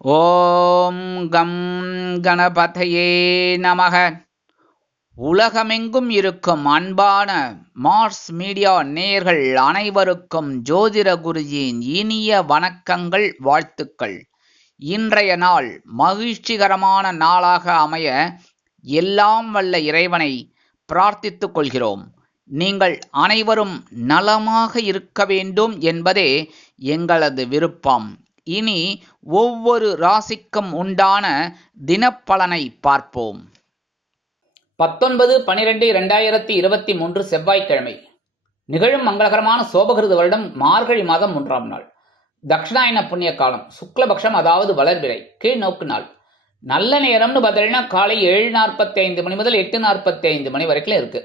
ஓம் come கணபதையே நமக. உலகமெங்கும் இருக்கும் அன்பான மார்ஸ் மீடியா நேயர்கள் அனைவருக்கும் ஜோதிட குருஜியின் இனிய வணக்கங்கள், வாழ்த்துக்கள். இன்றைய நாள் மகிழ்ச்சிகரமான நாளாக அமைய எல்லாம் வல்ல இறைவனை பிரார்த்தித்துக் கொள்கிறோம். நீங்கள் அனைவரும் நலமாக இருக்க வேண்டும் என்பதே எங்களது விருப்பம். இனி ஒவ்வொரு ராசிக்கும் உண்டான தினப்பலனை பார்ப்போம். 19/12/2023 செவ்வாய்க்கிழமை. நிகழும் மங்களகரமான சோபகிருது வருடம் மார்கழி மாதம் 3ஆம் நாள். தட்சிணாயன புண்ணிய காலம், சுக்லபக்ஷம், அதாவது வளர்பிறை, கீழ் நோக்கு நாள். நல்ல நேரம்னு பார்த்தீங்கன்னா காலை 7:45 மணி முதல் 8:45 மணி வரைக்கும் இருக்கு.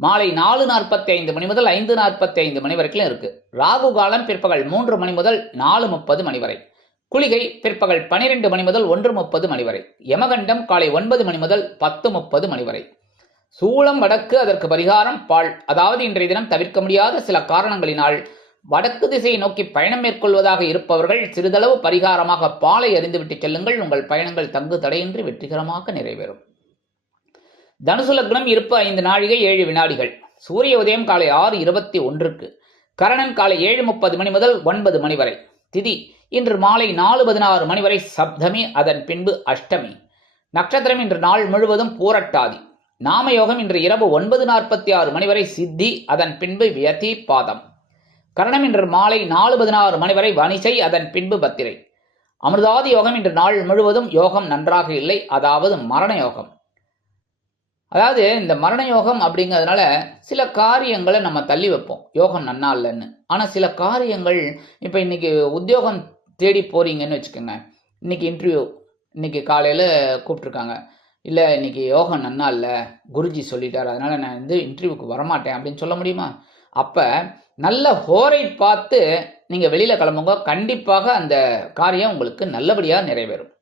மாலை 4:45 மணி முதல் 5:45 மணி வரைக்கும் இருக்கு. ராகு காலம் பிற்பகல் 3 மணி முதல் 4:30 மணி வரை. குளிகை பிற்பகல் 12 மணி முதல் 1:30 மணி வரை. யமகண்டம் காலை 9 மணி முதல் 10:30 மணி வரை. சூளம் வடக்கு, அதற்கு பரிகாரம் பால். அதாவது இன்றைய தினம் தவிர்க்க முடியாத சில காரணங்களினால் வடக்கு திசையை நோக்கி பயணம் மேற்கொள்வதாக இருப்பவர்கள் சிறிதளவு பரிகாரமாக பாலை அறிந்துவிட்டு செல்லுங்கள். உங்கள் பயணங்கள் தங்கு தடையின்றி வெற்றிகரமாக நிறைவேறும். தனுசு லக்னம், இருப்பு 5 நாழிகை 7 வினாடிகள். சூரிய உதயம் காலை 6:21. கரணன் காலை 7:30 மணி முதல் 9 மணி வரை. திதி இன்று மாலை 4:16 மணி வரை சப்தமி, அதன் பின்பு அஷ்டமி. நட்சத்திரம் இன்று நாள் முழுவதும் பூரட்டாதி. நாமயோகம் இன்று இரவு 9:46 மணி வரை சித்தி, அதன் பின்பு வியதி பாதம். கரணம் இன்று மாலை 4:16 மணி வரை வணிசை, அதன் பின்பு பத்திரை. அமிர்தாதி யோகம் இன்று நாள் முழுவதும் யோகம் நன்றாக இல்லை, அதாவது மரண யோகம். அதாவது இந்த மரண யோகம் அப்படிங்கிறதுனால சில காரியங்களை நம்ம தள்ளி வைப்போம், யோகம் நன்னா இல்லைன்னு. ஆனால் சில காரியங்கள், இப்போ இன்னைக்கு உத்தியோகம் தேடி போறீங்கன்னு வச்சுக்கோங்க. இன்னைக்கு இன்டர்வியூ, இன்னைக்கு காலையில் கூப்பிட்ருக்காங்க. இல்லை இன்னைக்கு யோகம் நன்னா இல்லை, குருஜி சொல்லிட்டார், அதனால நான் இன்டர்வியூக்கு வரமாட்டேன் அப்படின்னு சொல்ல முடியுமா? அப்போ நல்ல ஹோரை பார்த்து நீங்கள் வெளியில் கிளம்புங்க. கண்டிப்பாக அந்த காரியம் உங்களுக்கு நல்லபடியாக நிறைவேறும்.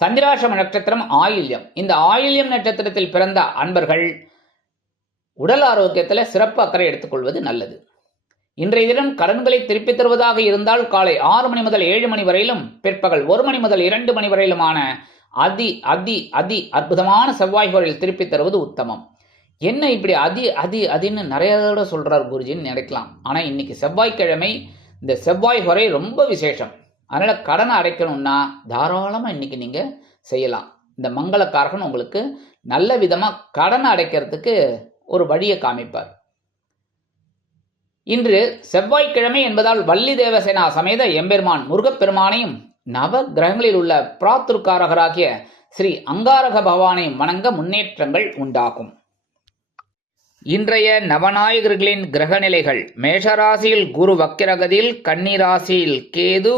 சந்திராசிரம நட்சத்திரம் ஆயில்யம். இந்த ஆயில்யம் நட்சத்திரத்தில் பிறந்த அன்பர்கள் உடல் ஆரோக்கியத்தில் சிறப்பு அக்கறை எடுத்துக்கொள்வது நல்லது. இன்றைய தினம் கடன்களை திருப்பித் தருவதாக இருந்தால் காலை 6 மணி முதல் 7 மணி வரையிலும், பிற்பகல் 1 மணி முதல் 2 மணி வரையிலுமான அதி அதி அதி அற்புதமான செவ்வாய் ஹோரையில் திருப்பித் தருவது உத்தமம். என்ன இப்படி அதின்னு நிறைய தடவை சொல்றார் குருஜின்னு நினைக்கலாம். ஆனால் இன்னைக்கு செவ்வாய்க்கிழமை, இந்த செவ்வாய் ஹோரை ரொம்ப விசேஷம். அதனால் கடனை அடைக்கணும்னா தாராளமாக இன்னைக்கு நீங்கள் செய்யலாம். இந்த மங்களக்காரகன் உங்களுக்கு நல்ல விதமாக கடனை அடைக்கிறதுக்கு ஒரு வழியை காமிப்பார். இன்று செவ்வாய்க்கிழமை என்பதால் வள்ளி தேவசேனா சமேத எம்பெருமான் முருகப்பெருமானையும் நவ கிரகங்களில் உள்ள பிராத்துர்காரகராகிய ஸ்ரீ அங்காரக பகவானையும் வணங்க முன்னேற்றங்கள் உண்டாகும். இன்றைய நவநாயகர்களின் கிரக நிலைகள்: மேஷராசியில் குரு வக்கிரகதியில், கன்னி ராசியில் கேது,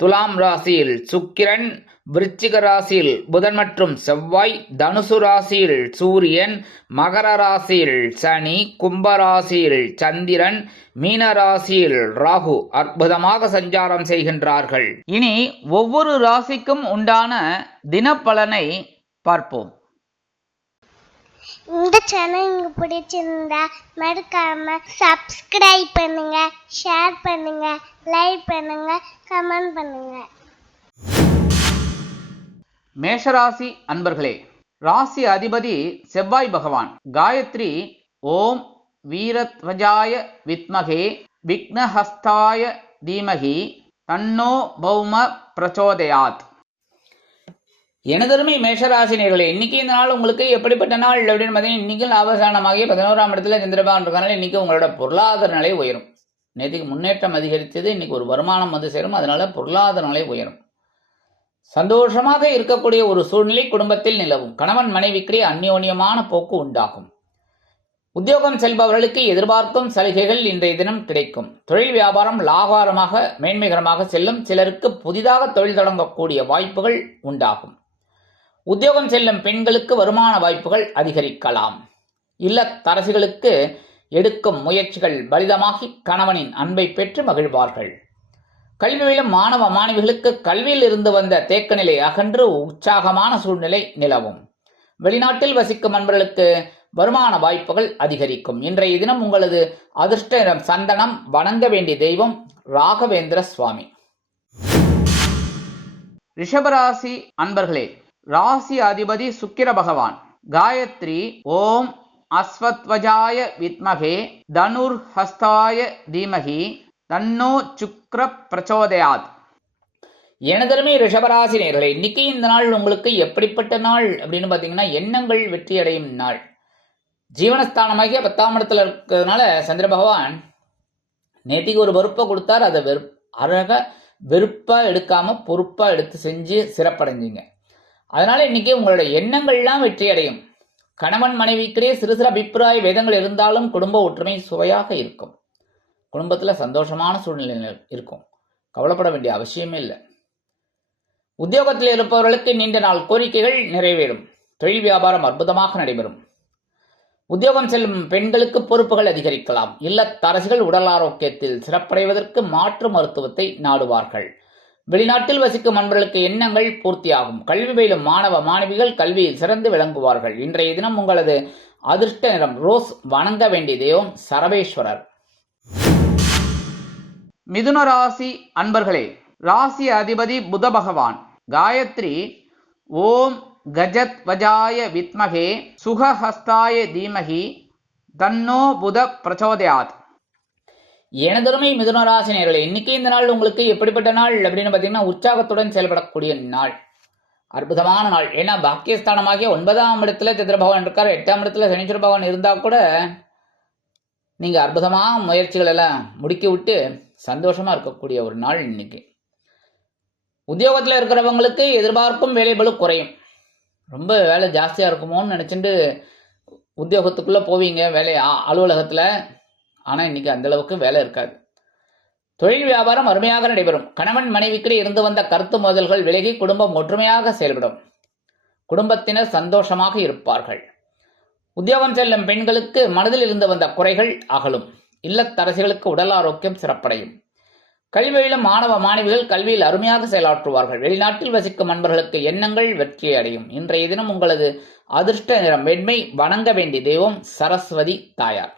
துலாம் ராசியில் சுக்கிரன், விருச்சிக ராசியில் புதன் மற்றும் செவ்வாய், தனுசு ராசியில் சூரியன், மகர ராசியில் சனி, கும்பராசியில் சந்திரன், மீன ராசியில் ராகு அற்புதமாக சஞ்சாரம் செய்கின்றார்கள். இனி ஒவ்வொரு ராசிக்கும் உண்டான தினப்பலனை பார்ப்போம். இந்த சேனல் உங்களுக்கு பிடிச்சிருந்தா மறக்காம சப்ஸ்கிரைப் பண்ணுங்க, ஷேர் பண்ணுங்க, லைக் பண்ணுங்க, கமெண்ட் பண்ணுங்க. மேஷராசி அன்பர்களே, ராசி அதிபதி செவ்வாய் பகவான். காயத்ரி ஓம் வீரத்வஜாய வித்மகே விக்னஹஸ்தாய தீமகி தன்னோ பௌம பிரச்சோதயாத். எனதருமை மேஷராசினியர்களே, இன்னைக்கு இந்த நாள் உங்களுக்கு எப்படிப்பட்ட நாள் அப்படின்னு பார்த்தீங்கன்னா, இன்னைக்கு லாபசானமாகிய 11ஆம் இடத்துல சந்திரபான் இருக்கனால இன்னைக்கு உங்களோட பொருளாதார நிலை உயரும். நேற்றுக்கு முன்னேற்றம் அதிகரித்தது, இன்னைக்கு ஒரு வருமானம் வந்து சேரும், அதனால பொருளாதார நிலை உயரும். சந்தோஷமாக இருக்கக்கூடிய ஒரு சூழ்நிலை குடும்பத்தில் நிலவும். கணவன் மனைவிக்கிடையே அந்யோன்யமான போக்கு உண்டாகும். உத்தியோகம் செல்பவர்களுக்கு எதிர்பார்க்கும் சலுகைகள் இன்றைய தினம் கிடைக்கும். தொழில் வியாபாரம் லாபகரமாக மேன்மைகரமாக செல்லும். சிலருக்கு புதிதாக தொழில் தொடங்கக்கூடிய வாய்ப்புகள் உண்டாகும். உத்தியோகம் செல்லும் பெண்களுக்கு வருமான வாய்ப்புகள் அதிகரிக்கலாம். இல்லத்தரசிகளுக்கு எடுக்கும் முயற்சிகள் பலிதமாகி கணவனின் அன்பை பெற்று மகிழ்வார்கள். கல்வியிலும் மாணவ மாணவிகளுக்கு கல்வியில் இருந்து வந்த தேக்க நிலை அகன்று உற்சாகமான சூழ்நிலை நிலவும். வெளிநாட்டில் வசிக்கும் அன்பர்களுக்கு வருமான வாய்ப்புகள் அதிகரிக்கும். இன்றைய தினம் உங்களது அதிர்ஷ்ட நிறம் சந்தனம். வணங்க வேண்டிய தெய்வம் ராகவேந்திர சுவாமி. ரிஷபராசி அன்பர்களே, ராசி அதிபதி சுக்கிர பகவான். காயத்ரி ஓம் அஸ்வத்வஜாய வித்மகே தனுர் ஹஸ்தாய தீமகி தன்னோ சுக்ர பிரச்சோதயாத். எனதருமை ரிஷபராசி நேயர்களே, இன்னைக்கு இந்த நாள் உங்களுக்கு எப்படிப்பட்ட நாள் அப்படின்னு பார்த்தீங்கன்னா, எண்ணங்கள் வெற்றி அடையும் நாள். ஜீவனஸ்தானமாகிய 10ஆம் இடத்துல இருக்கிறதுனால சந்திர பகவான் நேத்திக்கு ஒரு பொறுப்பை கொடுத்தார். அதை அழகாக வெறுப்பாக எடுக்காம பொறுப்பாக எடுத்து செஞ்சு சிறப்படைஞ்சிங்க. அதனால இன்னைக்கு உங்களோட எண்ணங்கள்லாம் வெற்றி அடையும். கணவன் மனைவிக்கிடையே சிறு சிறு அபிப்பிராய வேதங்கள் இருந்தாலும் குடும்ப ஒற்றுமை சுவையாக இருக்கும். குடும்பத்தில் சந்தோஷமான சூழ்நிலை இருக்கும். கவலைப்பட வேண்டிய அவசியமே இல்லை. உத்தியோகத்தில் இருப்பவர்களுக்கு நீண்ட நாள் கோரிக்கைகள் நிறைவேறும். தொழில் வியாபாரம் அற்புதமாக நடைபெறும். உத்தியோகம் செல்லும் பெண்களுக்கு பொறுப்புகள் அதிகரிக்கலாம். இல்லத்தரசிகள் உடல் ஆரோக்கியத்தில் சிறப்படைவதற்கு மாற்று மருத்துவத்தை நாடுவார்கள். வெளிநாட்டில் வசிக்கும் அன்பர்களுக்கு எண்ணங்கள் பூர்த்தியாகும். கல்வி பயிலும் மாணவ மாணவிகள் கல்வியில் சிறந்து விளங்குவார்கள். இன்றைய தினம் உங்களது அதிர்ஷ்ட நிறம் ரோஸ். வணங்க வேண்டிய தெய்வம் சரபேஸ்வரர். மிதுன ராசி அன்பர்களே, ராசி அதிபதி புத பகவான். காயத்ரி ஓம் கஜத் வஜாய வித்மகே சுகஹஸ்தாய தீமகி தன்னோ புத பிரச்சோதயாத். எனதருமை மிதுனராசி நேயர்களே, இன்னைக்கு இந்த நாள் உங்களுக்கு எப்படிப்பட்ட நாள் அப்படின்னு பார்த்தீங்கன்னா, உற்சாகத்துடன் செயல்படக்கூடிய நாள், அற்புதமான நாள். ஏன்னா பாக்கியஸ்தானமாகிய 9ஆம் இடத்துல சந்திர பகவான் இருக்கார். 8ஆம் இடத்துல சனீஸ்வர பகவான் இருந்தால் கூட நீங்கள் அற்புதமாக முயற்சிகள் எல்லாம் முடுக்கி விட்டு சந்தோஷமாக இருக்கக்கூடிய ஒரு நாள் இன்னைக்கு. உத்தியோகத்தில் இருக்கிறவங்களுக்கு எதிர்பார்க்கும் வேலைபளு குறையும். ரொம்ப வேலை ஜாஸ்தியாக இருக்குமோன்னு நினச்சிட்டு உத்தியோகத்துக்குள்ளே போவீங்க வேலை அலுவலகத்தில். ஆனால் இன்றைக்கி அந்தளவுக்கு வேலை இருக்காது. தொழில் வியாபாரம் அருமையாக நடைபெறும். கணவன் மனைவிக்கிடையே இருந்து வந்த கருத்து மோதல்கள் விலகி குடும்பம் ஒற்றுமையாக செயல்படும். குடும்பத்தினர் சந்தோஷமாக இருப்பார்கள். உத்தியோகம் செல்லும் பெண்களுக்கு மனதில் இருந்து வந்த குறைகள் அகலும். இல்லத்தரசிகளுக்கு உடல் ஆரோக்கியம் சிறப்படையும். கல்வியிலும் மாணவ மாணவிகள் கல்வியில் அருமையாக செயலாற்றுவார்கள். வெளிநாட்டில் வசிக்கும் அன்பர்களுக்கு எண்ணங்கள் வெற்றி அடையும். இன்றைய தினம் உங்களது அதிர்ஷ்ட நிறம் வெண்மை. வணங்க வேண்டிய தெய்வம் சரஸ்வதி தாயார்.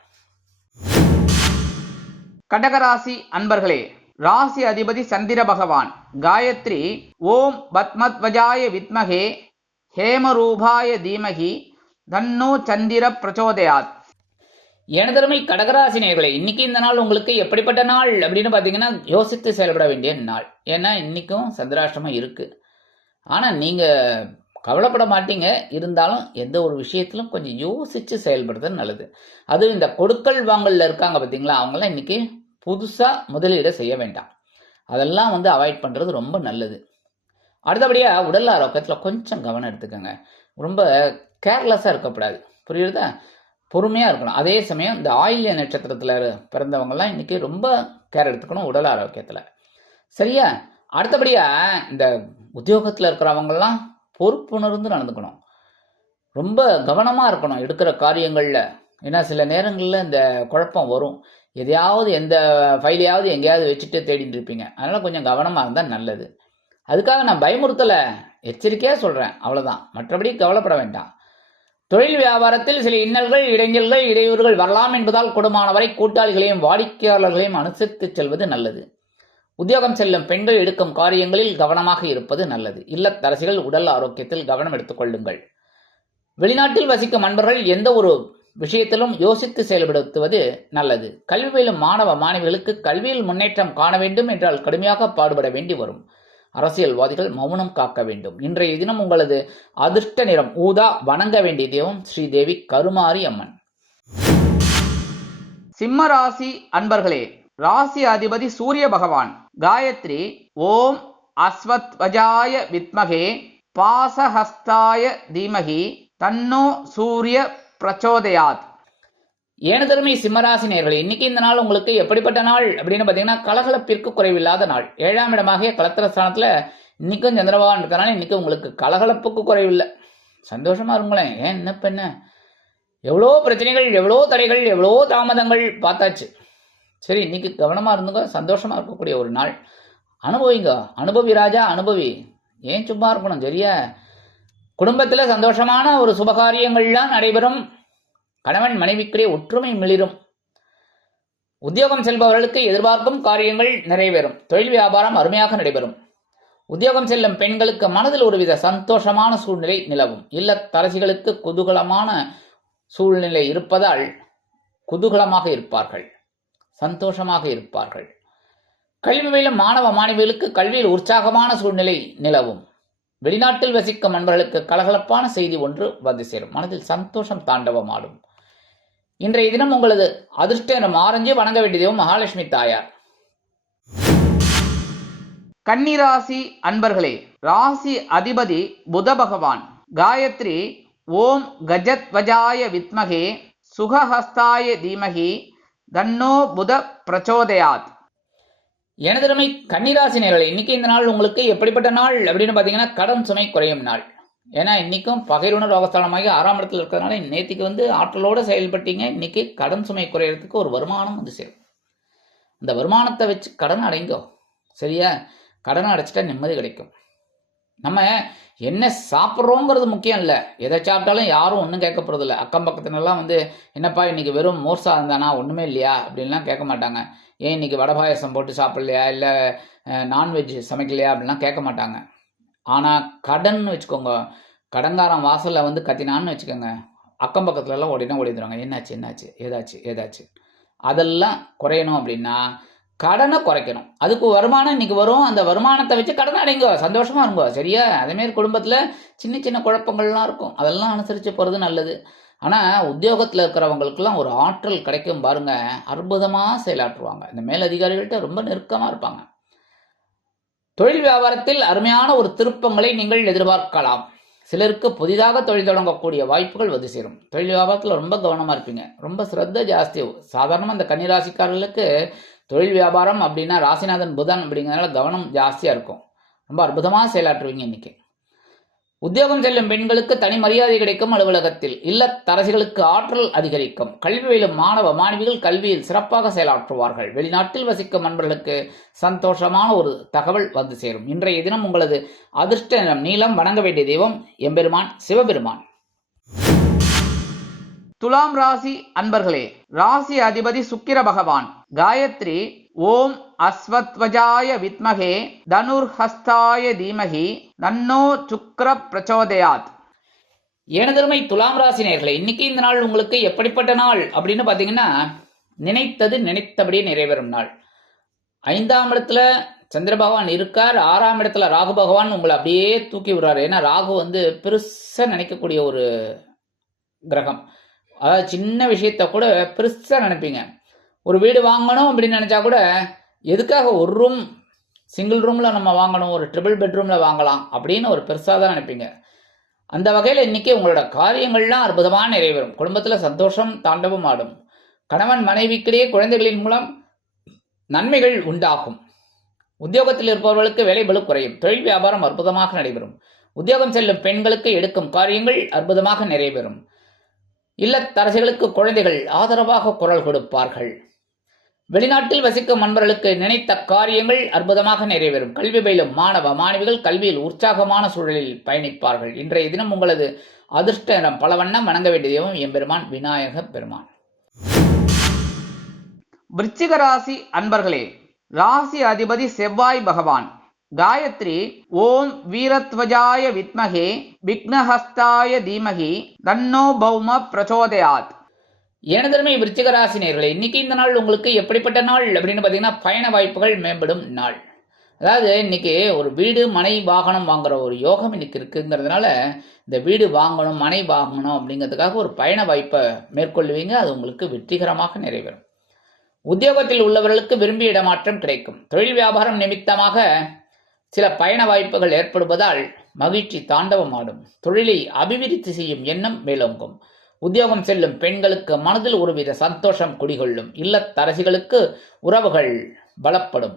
கடகராசி அன்பர்களே, ராசி அதிபதி சந்திர பகவான். காயத்ரி ஓம் பத்மத்வஜாய வித்மகே ஹேமரூபாய தீமகி தன்னோ சந்திர பிரச்சோதயாத். எனதருமை கடகராசி நேயர்களே, இன்னைக்கு இந்த நாள் உங்களுக்கு எப்படிப்பட்ட நாள் அப்படின்னு பார்த்தீங்கன்னா, யோசித்து செயல்பட வேண்டிய நாள். ஏன்னா இன்னைக்கும் சந்திராஷ்டமம் இருக்கு. ஆனால் நீங்கள் கவலைப்பட மாட்டீங்க. இருந்தாலும் எந்த ஒரு விஷயத்திலும் கொஞ்சம் யோசித்து செயல்படுறது நல்லது. அது இந்த கொடுக்கல் வாங்கலில் இருக்காங்க பார்த்தீங்களா, அவங்களாம் இன்னைக்கு புதுசாக முதலீடு செய்ய வேண்டாம். அதெல்லாம் அவாய்ட் பண்ணுறது ரொம்ப நல்லது. அடுத்தபடியாக உடல் ஆரோக்கியத்தில் கொஞ்சம் கவனம் எடுத்துக்கோங்க. ரொம்ப கேர்லெஸ்ஸாக இருக்கக்கூடாது. புரியுறதா? பொறுமையாக இருக்கணும். அதே சமயம் இந்த ஆயில்ய நட்சத்திரத்தில் பிறந்தவங்கலாம் இன்றைக்கி ரொம்ப கேர் எடுத்துக்கணும் உடல் ஆரோக்கியத்தில். சரியா? அடுத்தபடியாக இந்த உத்தியோகத்தில் இருக்கிறவங்கெல்லாம் பொறுப்புணர்ந்து நடந்துக்கணும். ரொம்ப கவனமாக இருக்கணும் எடுக்கிற காரியங்களில். ஏன்னா சில நேரங்களில் இந்த குழப்பம் வரும். எதையாவது எந்த ஃபைலையாவது எங்கேயாவது வச்சுட்டு தேடிட்டு இருப்பீங்க. அதனால் கொஞ்சம் கவனமாக இருந்தால் நல்லது. அதுக்காக நான் பயமுறுத்தலை, எச்சரிக்கையாக சொல்கிறேன், அவ்வளோதான். மற்றபடி கவலைப்பட வேண்டாம். தொழில் வியாபாரத்தில் சில இன்னல்கள் இடைஞ்சல்கள் இடையூறுகள் வரலாம் என்பதால் கூடுமானவரை கூட்டாளிகளையும் வாடிக்கையாளர்களையும் அனுசரித்து செல்வது நல்லது. உத்தியோகம் செல்லும் பெண்கள் எடுக்கும் காரியங்களில் கவனமாக இருப்பது நல்லது. இல்லத்தரசிகள் உடல் ஆரோக்கியத்தில் கவனம் எடுத்துக்கொள்ளுங்கள். வெளிநாட்டில் வசிக்கும் அன்பர்கள் எந்த ஒரு விஷயத்திலும் யோசித்து செயல்படுத்துவது நல்லது. கல்வி பயிலும் மாணவ மாணவிகளுக்கு கல்வியில் முன்னேற்றம் காண வேண்டும் என்றால் கடுமையாக பாடுபட வேண்டி வரும். அரசியல்வாதிகள் மௌனம் காக்க வேண்டும். இன்றைய தினம் உங்களது அதிர்ஷ்ட நிறம் ஊதா. வணங்க வேண்டிய தெய்வம் ஸ்ரீதேவி கருமாரி அம்மன். சிம்ம ராசி அன்பர்களே, ராசி அதிபதி சூரிய பகவான். காயத்ரி ஓம் அஸ்வத்வஜாய வித்மகே பாசஹஸ்தாய தீமகி தன்னோ சூரிய பிரச்சோதயாத். ஏனதருமை சிம்மராசி நேயர்களே, இன்னைக்கு இந்த நாள் உங்களுக்கு எப்படிப்பட்ட நாள் அப்படின்னு பார்த்தீங்கன்னா, கலகலப்பிற்கு குறைவில்லாத நாள். 7ஆம் இடமாகிய கலத்திர ஸ்தானத்தில் இன்னைக்கும் சந்திரபகவான் இருக்கிறனால இன்னைக்கு உங்களுக்கு கலகலப்புக்கு குறைவில்லை. சந்தோஷமா இருங்களேன். ஏன் என்ன எவ்வளோ பிரச்சனைகள், எவ்வளோ தடைகள், எவ்வளோ தாமதங்கள் பார்த்தாச்சு. சரி, இன்னைக்கு கவனமாக இருந்துங்க. சந்தோஷமாக இருக்கக்கூடிய ஒரு நாள். அனுபவிங்க. அனுபவி ராஜா, அனுபவி. ஏன் சும்மா இருக்கணும்? சரியா? குடும்பத்தில் சந்தோஷமான ஒரு சுபகாரியங்கள்லாம் நடைபெறும். கணவன் மனைவிக்கிடையே ஒற்றுமை மிளிரும். உத்தியோகம் செல்பவர்களுக்கு எதிர்பார்க்கும் காரியங்கள் நிறைவேறும். தொழில் வியாபாரம் அருமையாக நடைபெறும். உத்தியோகம் செல்லும் பெண்களுக்கு மனதில் ஒருவித சந்தோஷமான சூழ்நிலை நிலவும். இல்லத்தரசிகளுக்கு குதூகலமான சூழ்நிலை இருப்பதால் குதூகலமாக இருப்பார்கள், சந்தோஷமாக இருப்பார்கள். கல்வி பயிலும் மாணவ மாணவிகளுக்கு கல்வியில் உற்சாகமான சூழ்நிலை நிலவும். வெளிநாட்டில் வசிக்கும் நண்பர்களுக்கு கலகலப்பான செய்தி ஒன்று வந்து சேரும். மனதில் சந்தோஷம் தாண்டவமாடும். இன்றைய தினம் உங்களது அதிர்ஷ்ட எனும் ஆரஞ்சு. வணங்க வேண்டிய தெய்வம் மகாலட்சுமி தாயார். கன்னிராசி அன்பர்களே, ராசி அதிபதி புத பகவான். காயத்ரி ஓம் கஜத்வஜாய வித்மகே சுகஹஸ்தாய தீமகி தன்னோ புத பிரச்சோதயாத். எனதருமை கன்னிராசி நேயர்களே, இன்னைக்கு இந்த நாள் உங்களுக்கு எப்படிப்பட்ட நாள் அப்படின்னு பார்த்தீங்கன்னா கடன் சுமை குறையும் நாள். ஏன்னா இன்னைக்கும் பகையுணர் ரோகஸ்தானமாகி 6ஆம் இடத்துல இருக்கிறதுனால நேற்றுக்கு ஆற்றலோடு செயல்பட்டீங்க. இன்னைக்கு கடன் சுமை குறையிறதுக்கு ஒரு வருமானம் வந்து சேரும். அந்த வருமானத்தை வச்சு கடன் அடைங்கோ. சரியா? கடனை அடைச்சிட்டா நிம்மதி கிடைக்கும். நம்ம என்ன சாப்பிட்றோங்கிறது முக்கியம் இல்லை. எதை சாப்பிட்டாலும் யாரும் ஒன்றும் கேட்க போகிறதில்ல. அக்கம் பக்கத்துலலாம் என்னப்பா இன்னைக்கு வெறும் மோர் சாதம் தானா, ஒன்றுமே இல்லையா அப்படின்லாம் கேட்க மாட்டாங்க. ஏன் இன்னைக்கு வடை பாயசம் போட்டு சாப்பிட்லையா, இல்லை நான்வெஜ் சமைக்கலையா அப்படின்லாம் கேட்க மாட்டாங்க. ஆனால் கடன் வச்சுக்கோங்க, கடன்காரன் வாசலில் கத்தினான்னு வச்சுக்கோங்க, அக்கம் பக்கத்துலலாம் ஓடினா ஓடிடுவாங்க. என்னாச்சு ஏதாச்சு. அதெல்லாம் குறையணும் அப்படின்னா கடனை குறைக்கணும். அதுக்கு வருமானம் இன்னைக்கு வரும். அந்த வருமானத்தை வச்சு கடனை அடைங்க, சந்தோஷமா இருங்க. சரியா? அதேமாரி குடும்பத்தில் சின்ன சின்ன குழப்பங்கள்லாம் இருக்கும், அதெல்லாம் அனுசரித்து போகிறது நல்லது. ஆனால் உத்தியோகத்தில் இருக்கிறவங்களுக்கெல்லாம் ஒரு ஆற்றல் கிடைக்கும் பாருங்க, அற்புதமாக செயலாற்றுவாங்க. இந்த மேலதிகாரிகள்கிட்ட ரொம்ப நெருக்கமாக இருப்பாங்க. தொழில் வியாபாரத்தில் அருமையான ஒரு திருப்பங்களை நீங்கள் எதிர்பார்க்கலாம். சிலருக்கு புதிதாக தொழில் தொடங்கக்கூடிய வாய்ப்புகள் வந்து சேரும். தொழில் வியாபாரத்தில் ரொம்ப கவனமாக இருப்பீங்க, ரொம்ப சிரத்தை ஜாஸ்தி. சாதாரணமாக இந்த கன்னிராசிக்காரர்களுக்கு தொழில் வியாபாரம் அப்படின்னா ராசிநாதன் புதன் அப்படிங்கிறதுனால கவனம் ஜாஸ்தியாக இருக்கும். ரொம்ப அற்புதமாக செயலாற்றுவீங்க இன்னைக்கு. உத்தியோகம் செல்லும் பெண்களுக்கு தனி மரியாதை கிடைக்கும். அலுவலகத்தில் இல்லத்தரசிகளுக்கு ஆற்றல் அதிகரிக்கும். கல்வி பயிலும் மாணவ மாணவிகள் கல்வியில் சிறப்பாக செயலாற்றுவார்கள். வெளிநாட்டில் வசிக்கும் நண்பர்களுக்கு சந்தோஷமான ஒரு தகவல் வந்து சேரும். இன்றைய தினம் உங்களது அதிர்ஷ்ட நிறம் நீலம். வணங்க வேண்டிய தெய்வம் எம்பெருமான் சிவபெருமான். துலாம் ராசி அன்பர்களே, ராசி அதிபதி சுக்கிர பகவான். காயத்ரி ஓம் அஸ்வத்வஜாய வித்மகே தனுர்ஹஸ்தாய தீமகி தன்னோ சுக்கிர பிரச்சோதயாத். எனதருமை துலாம் ராசி நேயர்களே, இன்னைக்கு இந்த நாள் உங்களுக்கு எப்படிப்பட்ட நாள் அப்படின்னு பார்த்தீங்கன்னா நினைத்தது நினைத்தபடியே நிறைவேறும் நாள். 5ஆம் இடத்துல சந்திர பகவான் இருக்கார். 6ஆம் இடத்துல ராகு பகவான் உங்களை அப்படியே தூக்கி விடுறாரு. ஏன்னா ராகு பெருசாக நினைக்கக்கூடிய ஒரு கிரகம். அதாவது சின்ன விஷயத்த கூட பெருசாக நினைப்பீங்க. ஒரு வீடு வாங்கணும் அப்படின்னு நினச்சா கூட எதுக்காக ஒரு ரூம் சிங்கிள் ரூமில் நம்ம வாங்கணும், ஒரு ட்ரிபிள் பெட்ரூமில் வாங்கலாம் அப்படின்னு ஒரு பெருசாக தான் நினைப்பீங்க. அந்த வகையில் இன்றைக்கி உங்களோட காரியங்கள்லாம் அற்புதமாக நிறைவேறும். குடும்பத்தில் சந்தோஷம் தாண்டவம் ஆடும். கணவன் மனைவிக்கிடையே குழந்தைகளின் மூலம் நன்மைகள் உண்டாகும். உத்தியோகத்தில் இருப்பவர்களுக்கு வேலை பளு குறையும். தொழில் வியாபாரம் அற்புதமாக நடைபெறும். உத்தியோகம் செல்லும் பெண்களுக்கு எடுக்கும் காரியங்கள் அற்புதமாக நிறைவேறும். இல்லத்தரசிகளுக்கு குழந்தைகள் ஆதரவாக குரல் கொடுப்பார்கள். வெளிநாட்டில் வசிக்கும் நண்பர்களுக்கு நினைத்த காரியங்கள் அற்புதமாக நிறைவேறும். கல்வி பயிலும் மாணவ மாணவிகள் கல்வியில் உற்சாகமான சூழலில் பயணிப்பார்கள். இன்றைய தினம் உங்களது அதிர்ஷ்ட நிறம் பலவண்ணம். வணங்க வேண்டிய தெய்வம் எம்பெருமான் விநாயக பெருமான். விருச்சிக ராசி அன்பர்களே, ராசி அதிபதி செவ்வாய் பகவான். காயத்ரி ஓம் வீரத்வஜாய வித்மகே விக்னஹஸ்தாய தீமகி தன்னோ பௌம பிரச்சோதயாத். எனதருமை விருச்சிக ராசி நேயர்களே, இன்னைக்கு இந்த நாள் உங்களுக்கு எப்படிப்பட்ட நாள் அப்படின்னு பார்த்தீங்கன்னா பயண வாய்ப்புகள் மேம்படும் நாள். அதாவது இன்னைக்கு ஒரு வீடு மனை வாகனம் வாங்குற ஒரு யோகம் இன்னைக்கு இருக்குங்கிறதுனால இந்த வீடு வாங்கணும் மனை வாங்கணும் அப்படிங்கிறதுக்காக ஒரு பயண வாய்ப்பை மேற்கொள்ளுவீங்க. அது உங்களுக்கு வெற்றிகரமாக நிறைவேறும். உத்தியோகத்தில் உள்ளவர்களுக்கு விரும்பிய இடமாற்றம் கிடைக்கும். தொழில் வியாபாரம் நிமித்தமாக சில பயண வாய்ப்புகள் ஏற்படுவதால் மகிழ்ச்சி தாண்டவம் ஆடும். தொழிலை அபிவிருத்தி செய்யும் எண்ணம் மேலோங்கும். உத்தியோகம் செல்லும் பெண்களுக்கு மனதில் ஒருவித சந்தோஷம் குடிகொள்ளும். இல்லத்தரசிகளுக்கு உறவுகள் பலப்படும்.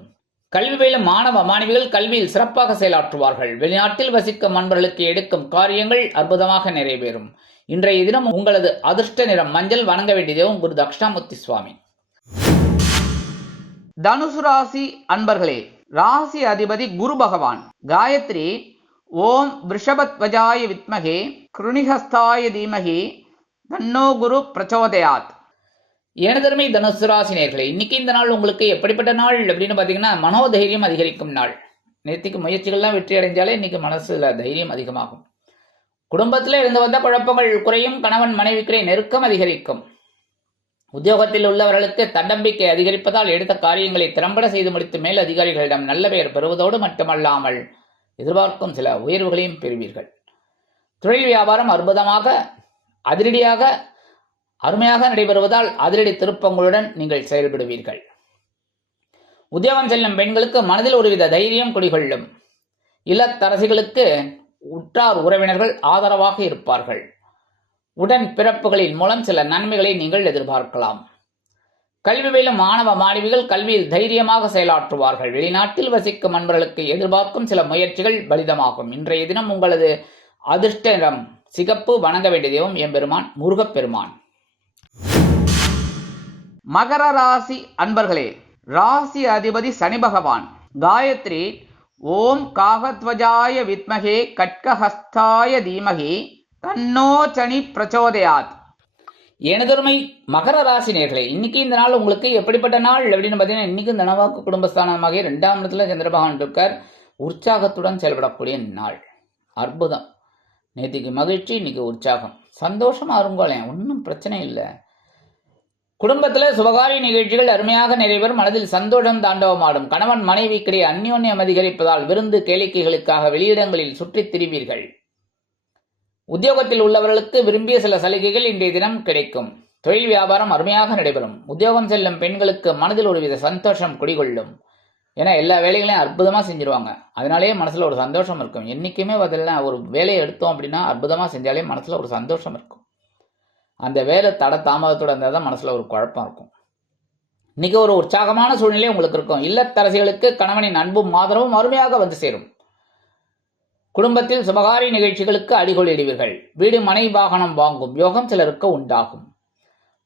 கல்வி பயிலும் மாணவ மாணவிகள் கல்வியில் சிறப்பாக செயலாற்றுவார்கள். வெளிநாட்டில் வசிக்கும் நண்பர்களுக்கு எடுக்கும் காரியங்கள் அற்புதமாக நிறைவேறும். இன்றைய தினம் உங்களது அதிர்ஷ்ட நிறம் மஞ்சள். வணங்க வேண்டிய தெய்வம் குரு தட்சிணாமூர்த்தி சுவாமி. தனுசு ராசி அன்பர்களே, ராசி அதிபதி குரு பகவான். காயத்ரி ஓம் ரிஷபத்வஜாய வித்மகே கிருணிஹஸ்தாய தீமகி தன்னோ குரு பிரச்சோதயாத். எனதருமை தனுசு ராசி நேயர்களே, இன்னைக்கு இந்த நாள் உங்களுக்கு எப்படிப்பட்ட நாள் அப்படின்னு பார்த்தீங்கன்னா மனோதைரியம் அதிகரிக்கும் நாள். நேத்திக்கு முயற்சிகள்லாம் வெற்றி அடைஞ்சாலே இன்னைக்கு மனசுல தைரியம் அதிகமாகும். குடும்பத்தில் இருந்து வந்த குழப்பங்கள் குறையும். கணவன் மனைவிக்கிடையே நெருக்கம் அதிகரிக்கும். உத்தியோகத்தில் உள்ளவர்களுக்கு தன்னம்பிக்கை அதிகரிப்பதால் எடுத்த காரியங்களை திறம்பட செய்து முடித்து மேல் அதிகாரிகளிடம் நல்ல பெயர் பெறுவதோடு மட்டுமல்லாமல் எதிர்பார்க்கும் சில உயர்வுகளையும் பெறுவீர்கள். தொழில் வியாபாரம் அற்புதமாக அதிரடியாக அருமையாக நடைபெறுவதால் அதிரடி திருப்பங்களுடன் நீங்கள் செயல்படுவீர்கள். உத்தியோகம் செல்லும் பெண்களுக்கு மனதில் ஒருவித தைரியம் குடிகொள்ளும். இல்லத்தரசிகளுக்கு உற்றார் உறவினர்கள் ஆதரவாக இருப்பார்கள். உடன் பிறப்புகளின் மூலம் சில நன்மைகளை நீங்கள் எதிர்பார்க்கலாம். கல்வி பயிலும் மாணவ மாணவிகள் கல்வியில் தைரியமாக செயலாற்றுவார்கள். வெளிநாட்டில் வசிக்கும் அன்பர்களுக்கு எதிர்பார்க்கும் சில முயற்சிகள் பலிதமாகும். இன்றைய தினம் உங்களது அதிர்ஷ்ட நிறம் சிகப்பு. வணங்க வேண்டிய தெய்வம் எம்பெருமான் முருகப்பெருமான். மகர ராசி அன்பர்களே, ராசி அதிபதி சனி பகவான். காயத்ரி ஓம் காகத்வஜாய வித்மகே கட்கஹஸ்தாய தீமகி தன்னோ சனி பிரச்சோதயாத். எனதொருமை மகர ராசி நேயர்களே, இன்னைக்கு இந்த நாள் உங்களுக்கு எப்படிப்பட்ட நாள் அப்படின்னு பார்த்தீங்கன்னா, இன்னைக்கு தனவாக்கு குடும்பஸ்தானமாக 2ஆம் இடத்துல சந்திர பகவான் இருக்கார். உற்சாகத்துடன் செயல்படக்கூடிய நாள். அற்புதம். நேற்றுக்கு மகிழ்ச்சி, இன்னைக்கு உற்சாகம், சந்தோஷமா இருங்கோலேன், ஒன்றும் பிரச்சனை இல்லை. குடும்பத்தில் சுபகாரிய நிகழ்ச்சிகள் அருமையாக நிறைவேறும். மனதில் சந்தோஷம் தாண்டவமாடும். கணவன் மனைவிக்கிடையே அந்யோன்யம் அதிகரிப்பதால் விருந்து கேளிக்கைகளுக்காக வெளியிடங்களில் சுற்றித் திரிவீர்கள். உத்தியோகத்தில் உள்ளவர்களுக்கு விரும்பிய சில சலுகைகள் இன்றைய தினம் கிடைக்கும். தொழில் வியாபாரம் அருமையாக நடைபெறும். உத்தியோகம் செல்லும் பெண்களுக்கு மனதில் ஒருவித சந்தோஷம் குடிகொள்ளும். ஏன்னா எல்லா வேலைகளையும் அற்புதமாக செஞ்சிருவாங்க. அதனாலேயே மனசில் ஒரு சந்தோஷம் இருக்கும். என்றைக்குமே பதில் ஒரு வேலையை எடுத்தோம் அப்படின்னா அற்புதமாக செஞ்சாலே மனசில் ஒரு சந்தோஷம் இருக்கும். அந்த வேலை தட தாமதத்தோடு இருந்தால் தான் மனசில் ஒரு குழப்பம் இருக்கும். இன்னைக்கு ஒரு உற்சாகமான சூழ்நிலை உங்களுக்கு இருக்கும். இல்லத்தரசிகளுக்கு கணவனின் அன்பும் ஆதரவும் அருமையாக வந்து சேரும். குடும்பத்தில் சுபகாரிய நிகழ்ச்சிகளுக்கு அடிகொள்ளிடுவீர்கள். வீடு மனை வாகனம் வாங்கும் யோகம் சிலருக்கு உண்டாகும்.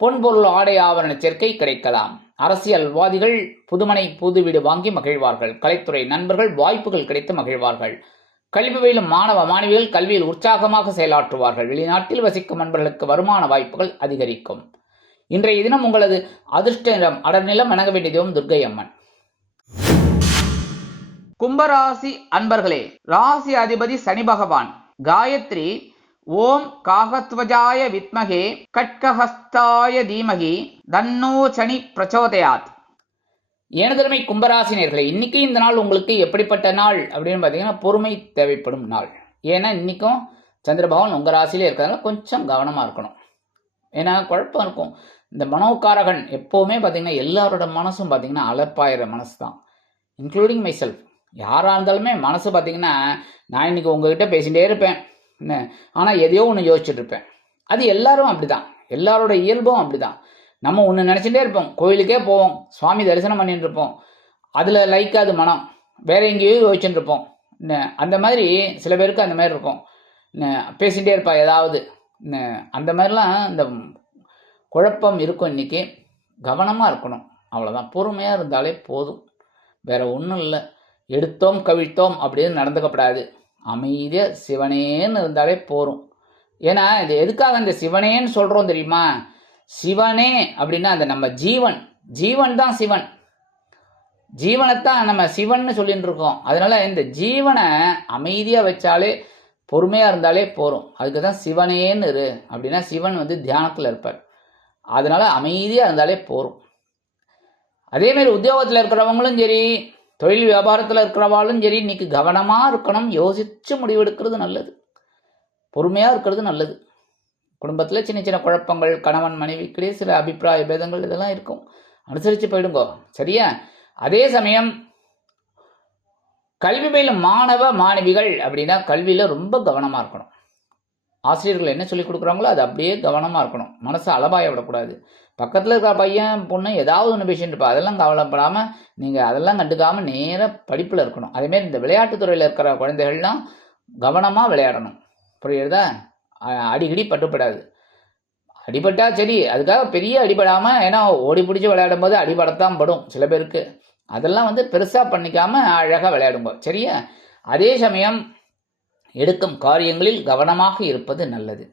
பொன்பொருள் ஆடை ஆவரண சேர்க்கை கிடைக்கலாம். அரசியல்வாதிகள் புதுமனை புது வீடு வாங்கி மகிழ்வார்கள். கலைத்துறை நண்பர்கள் வாய்ப்புகள் கிடைத்து மகிழ்வார்கள். கல்வி பயிலும் மாணவ மாணவிகள் கல்வியில் உற்சாகமாக செயலாற்றுவார்கள். வெளிநாட்டில் வசிக்கும் நண்பர்களுக்கு வருமான வாய்ப்புகள் அதிகரிக்கும். இன்றைய தினம் உங்களது அதிர்ஷ்ட நிறம் அடர்நிலம். வணங்க வேண்டிய தெய்வம் துர்க்கை அம்மன். கும்பராசி அன்பர்களே, ராசி அதிபதி சனி பகவான். காயத்ரி ஓம் காகத்வஜாய வித்மகே கட்கஹஸ்தாய தீமகி தன்னோ சனி பிரச்சோதயாத். எனதருமை கும்பராசினியர்களே, இன்னைக்கு இந்த நாள் உங்களுக்கு எப்படிப்பட்ட நாள் அப்படின்னு பார்த்தீங்கன்னா, பொறுமை தேவைப்படும் நாள். ஏன்னா இன்னைக்கும் சந்திர பகவான் உங்கள் ராசியிலே இருக்கிறதுனால கொஞ்சம் கவனமாக இருக்கணும். ஏன்னா குழப்பம் இருக்கும். இந்த மனோகாரகன் எப்போவுமே பார்த்தீங்கன்னா எல்லாரோட மனசும் பார்த்தீங்கன்னா அலப்பாயிர மனசு தான், இன்க்ளூடிங் மை செல்ஃப். யாராக இருந்தாலுமே மனசு பார்த்தீங்கன்னா, நான் இன்னைக்கு உங்ககிட்ட பேசிகிட்டே இருப்பேன், ஆனால் எதையோ ஒன்று யோசிச்சுட்டு இருப்பேன். அது எல்லாரும் அப்படி தான், எல்லாரோட இயல்பும் அப்படி தான். நம்ம ஒன்று நினச்சிட்டே இருப்போம். கோயிலுக்கே போவோம், சுவாமி தரிசனம் பண்ணிட்டு இருப்போம், அதில் லைக்காது மனம் வேற எங்கேயோ யோசிச்சுட்டு இருப்போம். அந்த மாதிரி சில பேருக்கு அந்த மாதிரி இருக்கும். பேசிகிட்டே இருப்பா ஏதாவது. அந்த மாதிரிலாம் இந்த குழப்பம் இருக்கும். இன்றைக்கி கவனமாக இருக்கணும், அவ்வளோதான். பொறுமையாக இருந்தாலே போதும், வேற ஒன்றும் இல்லை. எடுத்தோம் கவிழ்த்தோம் அப்படின்னு நடந்துக்கப்படாது. அமைதியாக சிவனேன்னு இருந்தாலே போரும். ஏன்னா இது எதுக்காக இந்த சிவனேன்னு சொல்கிறோம் தெரியுமா? சிவனே அப்படின்னா அந்த நம்ம ஜீவன் தான் சிவன். ஜீவனைத்தான் நம்ம சிவன்னு சொல்லிட்டு இருக்கோம். அதனால இந்த ஜீவனை அமைதியாக வச்சாலே பொறுமையாக இருந்தாலே போரும். அதுக்கு தான் சிவனேன்னு இரு அப்படின்னா, சிவன் தியானத்தில் இருப்பார். அதனால அமைதியாக இருந்தாலே போரும். அதேமாரி உத்தியோகத்தில் இருக்கிறவங்களும் சரி, தொழில் வியாபாரத்தில் இருக்கிறவாலும் சரி, இன்னைக்கு கவனமாக இருக்கணும். யோசித்து முடிவெடுக்கிறது நல்லது, பொறுமையாக இருக்கிறது நல்லது. குடும்பத்தில் சின்ன சின்ன குழப்பங்கள், கணவன் மனைவிக்கிடையே சில அபிப்பிராய பேதங்கள் இதெல்லாம் இருக்கும். அனுசரித்து போயிடுங்கோ, சரியா? அதே சமயம் கல்வி பயிலும் மாணவ மாணவிகள் அப்படின்னா கல்வியில் ரொம்ப கவனமாக இருக்கணும். ஆசிரியர்கள் என்ன சொல்லிக் கொடுக்குறாங்களோ அது அப்படியே கவனமாக இருக்கணும். மனசை அளவாய விடக்கூடாது. பக்கத்தில் இருக்கிற பையன் பொண்ணு ஏதாவது ஒன்று பேசிட்டு இருப்பா, அதெல்லாம் கவலைப்படாமல் நீங்கள் அதெல்லாம் கண்டுக்காமல் நேராக படிப்பில் இருக்கணும். அதேமாரி இந்த விளையாட்டுத்துறையில் இருக்கிற குழந்தைகள்லாம் கவனமாக விளையாடணும். புரியுறதா? அடிக்கடி பட்டுப்படாது. அடிபட்டா சரி, அதுக்காக பெரிய அடிபடாமல், ஏன்னா ஓடி பிடிச்சி விளையாடும் போது அடிபடத்தான் படும் சில பேருக்கு. அதெல்லாம் பெருசாக பண்ணிக்காமல் அழகாக விளையாடுங்க, சரியா? அதே சமயம் எடுக்கும் காரியங்களில் கவனமாக இருப்பது நல்லது.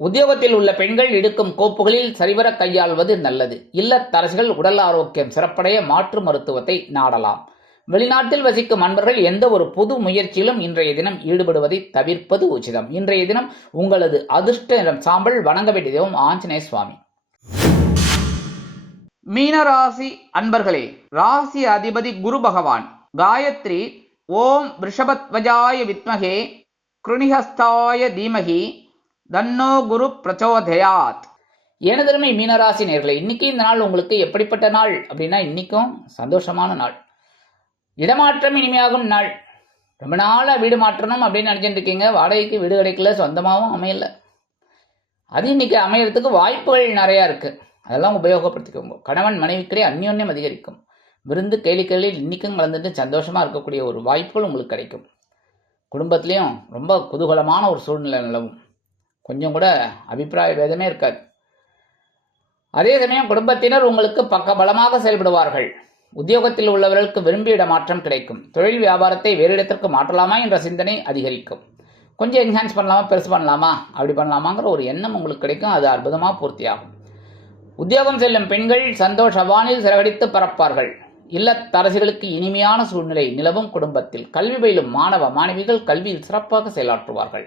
உத்தியோகத்தில் உள்ள பெண்கள் எடுக்கும் கோப்புகளில் சரிவர கையாள்வது நல்லது. இல்லத்தரசிகள் உடல் ஆரோக்கியம் சிறப்படைய மாற்று மருத்துவத்தை நாடலாம். வெளிநாட்டில் வசிக்கும் அன்பர்கள் எந்த ஒரு புது முயற்சியிலும் இன்றைய தினம் ஈடுபடுவதை தவிர்ப்பது உச்சிதம். இன்றைய தினம் உங்களது அதிர்ஷ்ட நிறம் சாம்பல். வணங்க வேண்டிய தெய்வம் ஆஞ்சநேய சுவாமி. மீனராசி அன்பர்களே, ராசி அதிபதி குரு பகவான். காயத்ரி ஓம் ரிஷபத்வஜாய வித்மகே கிருணிஹஸ்தாய தீமகி தன்னோ குரு பிரச்சோதயாத். எனதருமை மீனராசி நேயர்களே, இன்னைக்கு இந்த நாள் உங்களுக்கு எப்படிப்பட்ட நாள் அப்படின்னா, இன்னைக்கும் சந்தோஷமான நாள். இடமாற்றம் இனிமையாகும் நாள். ரொம்ப நாளாக வீடு மாற்றணும் அப்படின்னு நினச்சிட்டு இருக்கீங்க, வாடகைக்கு வீடு கிடைக்கல, சொந்தமாகவும் அமையல. அது இன்னைக்கு அமையறதுக்கு வாய்ப்புகள் நிறையா இருக்குது. அதெல்லாம் உபயோகப்படுத்திக்கோங்க. கணவன் மனைவிக்கிடையே அந்யோன்யம் அதிகரிக்கும். விருந்து கேளிக்கைகளில் இன்றைக்கும் கலந்துட்டு சந்தோஷமாக இருக்கக்கூடிய ஒரு வாய்ப்புகள் உங்களுக்கு கிடைக்கும். குடும்பத்துலேயும் ரொம்ப குதூகலமான ஒரு சூழ்நிலை நிலவும். கொஞ்சம் கூட அபிப்பிராய வேதமே இருக்காது. அதே சமயம் குடும்பத்தினர் உங்களுக்கு பக்கபலமாக செயல்படுவார்கள். உத்தியோகத்தில் உள்ளவர்களுக்கு விரும்பிய இடமாற்றம் கிடைக்கும். தொழில் வியாபாரத்தை வேறு இடத்திற்கு மாற்றலாமா என்ற சிந்தனை அதிகரிக்கும். கொஞ்சம் என்ஹான்ஸ் பண்ணலாமா, பெருசு பண்ணலாமா, அப்படி பண்ணலாமாங்கிற ஒரு எண்ணம் உங்களுக்கு கிடைக்கும். அது அற்புதமாக பூர்த்தியாகும். உத்தியோகம் செல்லும் பெண்கள் சந்தோஷ வானில் சிறகடித்து பறப்பார்கள். இல்லத்தரசிகளுக்கு இனிமையான சூழ்நிலை நிலவும். குடும்பத்தில் கல்வி பயிலும் மாணவ மாணவிகள் கல்வியில் சிறப்பாக செயலாற்றுவார்கள்.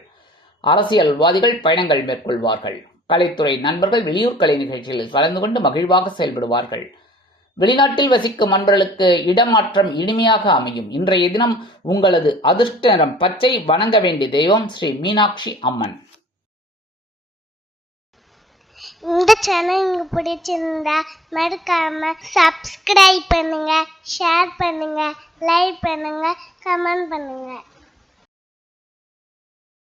அரசியல்வாதிகள் பயணங்கள் மேற்கொள்வார்கள். கலைத்துறை நண்பர்கள் வெளியூர் கலை நிகழ்ச்சிகளில் கலந்து கொண்டு மகிழ்வாக செயல்படுவார்கள். வெளிநாட்டில் வசிக்கும் அன்பர்களுக்கு இடமாற்றம் இனிமையாக அமையும். இன்றைய தினம் உங்களது அதிர்ஷ்ட நிறம் பச்சை. வணங்க வேண்டிய தெய்வம் ஸ்ரீ மீனாட்சி அம்மன். இந்த சேனல் உங்களுக்கு பிடிச்சிருந்தா மறக்காம சப்ஸ்கிரைப் பண்ணுங்க, ஷேர் பண்ணுங்க, லைக் பண்ணுங்க, கமெண்ட் பண்ணுங்க.